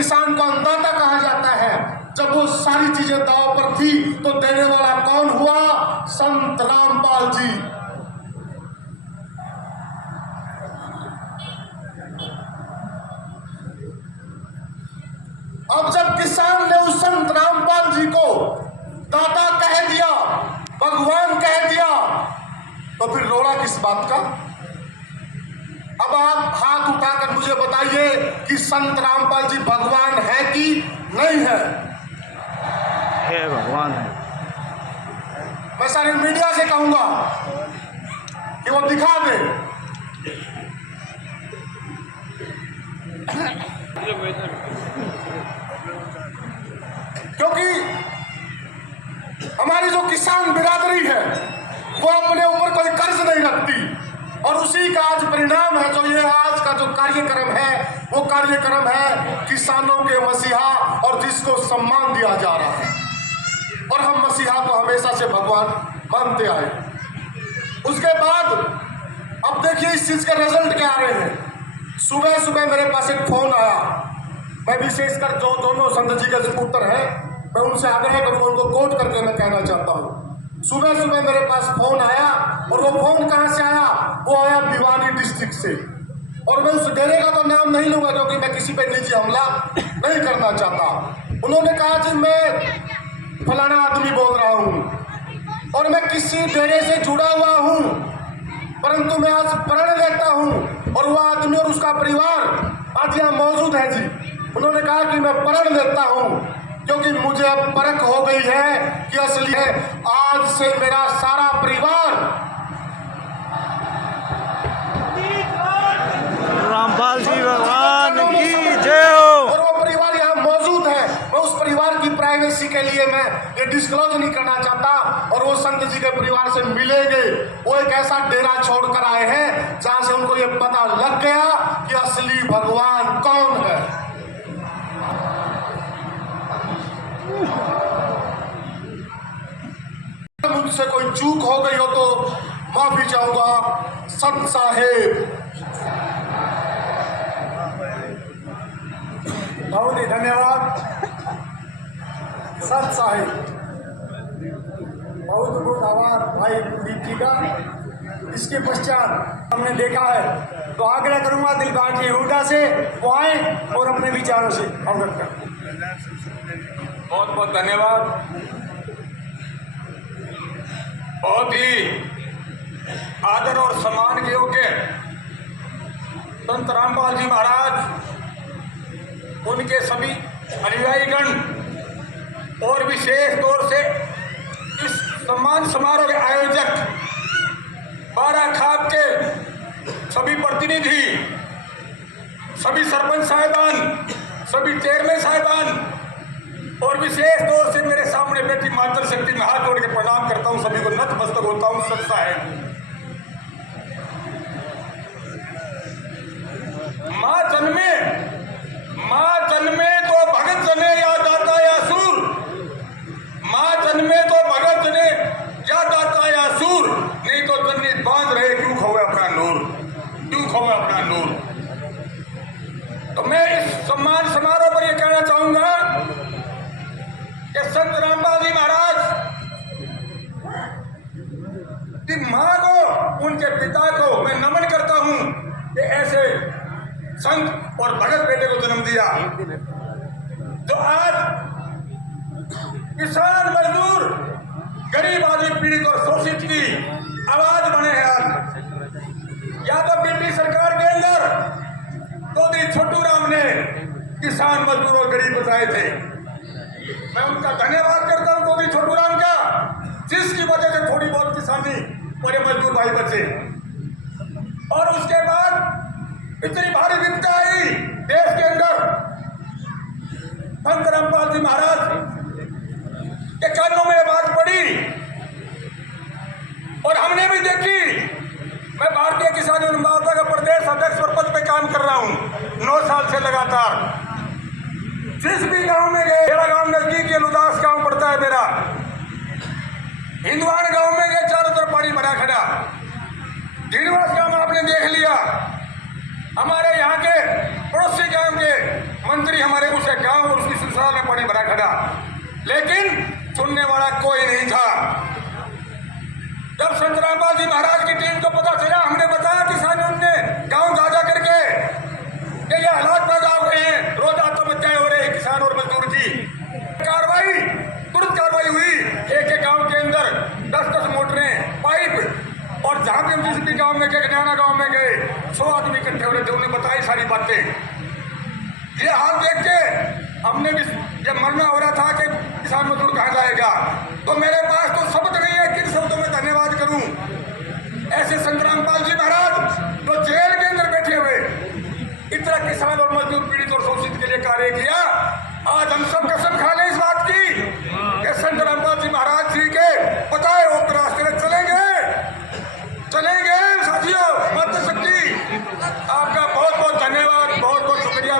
किसान को अन्नदाता कहा जाता है। जब वो सारी चीजें दांव पर थी तो देने वाला कौन हुआ? संत रामपाल जी। अब जब किसान ने उस संत रामपाल जी को दाता कह दिया, भगवान कह दिया, तो फिर रोड़ा किस बात का? अब आप हाथ उठाकर मुझे बताइए कि संत रामपाल जी भगवान है कि नहीं है? है, भगवान है। मैं सारी मीडिया से कहूंगा कि वो दिखा दे। क्योंकि हमारी जो किसान बिरादरी है वो अपने ऊपर कोई कर्ज नहीं रखती, और उसी का आज परिणाम है जो ये आज का जो कार्यक्रम है, वो कार्यक्रम है किसानों के मसीहा, और जिसको सम्मान दिया जा रहा है। और हम मसीहा को हमेशा से भगवान मानते आए। उसके बाद अब देखिए इस चीज के रिजल्ट क्या आ रहे हैं। सुबह सुबह मेरे पास एक फोन आया। मैं विशेषकर जो दोनों संत जी के पुत्र हैं, मैं उनसे आग्रह करूंगा, उनको कोट करके मैं कहना चाहता हूँ। सुबह सुबह मेरे पास फोन आया, और वो फोन कहाँ से आया? वो आया भिवानी डिस्ट्रिक्ट से। और मैं उस डेरे का तो नाम नहीं लूंगा क्योंकि मैं किसी पे निजी हमला नहीं करना चाहता। उन्होंने कहा जी मैं फलाना आदमी बोल रहा हूँ और मैं किसी डेरे से जुड़ा हुआ हूँ, परंतु मैं आज प्रण लेता हूँ, और वह आदमी और उसका परिवार आज यहाँ मौजूद है जी। उन्होंने कहा कि मैं प्रण लेता हूँ क्योंकि मुझे अब परख हो गई है कि असली है। आज से मेरा सारा परिवार रामपाल जी भगवान की जय हो। और वो परिवार यहाँ मौजूद है। मैं उस परिवार की प्राइवेसी के लिए मैं ये डिस्क्लोज नहीं करना चाहता, और वो संत जी के परिवार से मिलेंगे। वो एक ऐसा डेरा छोड़कर आए हैं जहां से उनको ये पता लग गया कि असली भगवान कौन है। मुझसे कोई चूक हो गई हो तो माफी चाहूंगा। संत साहेब बहुत ही धन्यवाद। संत साहेब बहुत बहुत आभार भाई कुलदीप जी का। इसके पश्चात हमने देखा है तो आग्रह करूंगा दिल बांट हुडा से वो आए और अपने विचारों से अवगत करें। बहुत बहुत धन्यवाद। बहुत ही आदर और सम्मान के योग्य संत रामपाल जी महाराज, उनके सभी अनुयायीगण और विशेष तौर से इस सम्मान समारोह के आयोजक बाराखाप के सभी प्रतिनिधि, सभी सरपंच साहिबान, सभी चेयरमैन साहिबान, और विशेष तौर से मेरे सामने बैठी मातृ शक्ति में हाथ जोड़ के प्रणाम करता हूं, सभी को नतमस्तक होता हूं। संत साहेब, माँ जन्मे तो भगत जने या दाता या सूर, माँ जन्मे तो भगत जने या दाता या सूर, नहीं तो जन्नी बांध रहे क्यों खोवे अपना नूर, क्यों खोवे अपना नूर। तो मैं इस सम्मान समारोह पर यह कहना चाहूंगा कि संत रामपाल जी महाराज की मां को, उनके पिता को मैं नमन करता हूं कि ऐसे संत और भगत बेटे को जन्म दिया। तो आज किसान, मजदूर, गरीब आदमी, पीड़ित और शोषित की आवाज बने हैं। आज या तो बीपी सरकार के अंदर चौधरी छोटू राम ने किसान, मजदूर और गरीब बचाए थे। मैं उनका धन्यवाद करता हूं चौधरी छोटू राम का, जिसकी वजह से थोड़ी बहुत किसानी और ये मजदूर भाई बचे। और उसके बाद इतनी भारी विपदा आई देश के अंदर, संत रामपाल जी महाराज के कानों में बात पड़ी और हमने भी देखी। मैं भारतीय किसान यूनियन मोर्चा का प्रदेश अध्यक्ष और पद पे काम कर रहा हूं 9 साल से लगातार। जिस भी गांव में गए, मेरा गांव नजदीक लुदास गांव पड़ता है मेरा, हिंदवाड़ गांव में गए, चारों तरफ पानी भरा खड़ा। ढीडवास गांव आपने देख लिया, हमारे यहाँ के पड़ोसी गांव के मंत्री हमारे उसे पानी भरा खड़ा, लेकिन सुनने वाला कोई नहीं था। जब संत रामपाल जी महाराज की टीम को पता चला, हमने बताया किसानों ने गांव जा करके कि ये हालात पैदा हो गए हैं, रोज आत्महत्याएं हो रही है किसान और मजदूर की। तुरंत कार्रवाई हुई। एक गांव के अंदर 10-10 मोटरें, पाइप, और जहां भी हम जिस भी गांव में गए, नैना गांव में गए, 100 आदमी इकट्ठे हो रहे थे, उन्हें बताई सारी बातें। ये हाल देख के हमने भी, जब मरना हो रहा था कि किसान मजदूर कहाँ जाएगा, तो मेरे पास तो शब्द नहीं है किन शब्दों में धन्यवाद करूं ऐसे संत रामपाल जी महाराज जो जेल के अंदर बैठे हुए इतना किसान और मजदूर पीड़ित और शोषित के लिए कार्य किया। आज हम सब कसम खा लें इस बात की कि संत रामपाल जी महाराज जी के बताए हुए रास्ते में चलेंगे साथियों। मातृशक्ति आपका बहुत बहुत धन्यवाद, बहुत बहुत शुक्रिया।